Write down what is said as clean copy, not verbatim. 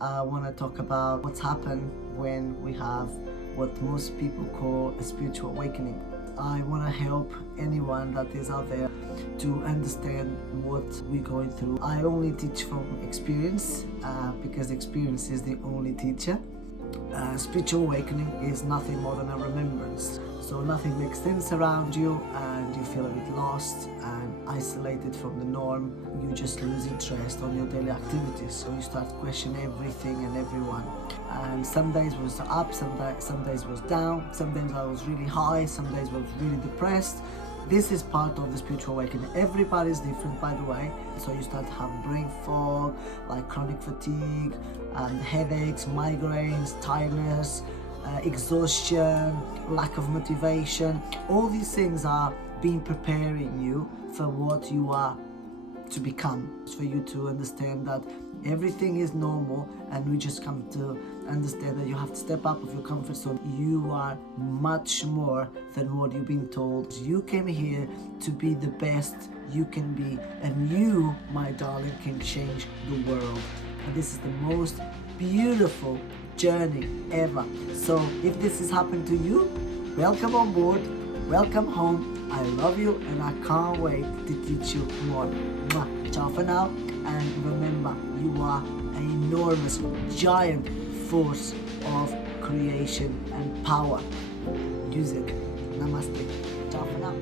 I want to talk about what's happened when we have what most people call a spiritual awakening. I want to help anyone that is out there to understand what we're going through. I only teach from experience because experience is the only teacher. Spiritual awakening is nothing more than a remembrance. So nothing makes sense around you and you feel a bit lost and isolated from the norm. You just lose interest on your daily activities. So you start questioning everything and everyone. And some days was up, some days was down, some days I was really high, some days I was really depressed. This is part of the spiritual awakening. Everybody's different, by the way. So you start to have brain fog, like chronic fatigue, headaches, migraines, tiredness, exhaustion, lack of motivation. All these things are being preparing you for what you are to become. It's for you to understand that everything is normal, and we just come to understand that you have to step up of your comfort zone. You are much more than what you've been told. You came here to be the best you can be, and you, my darling, can change the world. And this is the most beautiful journey ever. So if this has happened to you, welcome on board, welcome home. I love you and I can't wait to teach you more. Mwah. Ciao for now, and remember, you are an enormous, giant force of creation and power. Use it. Namaste. Ciao for now.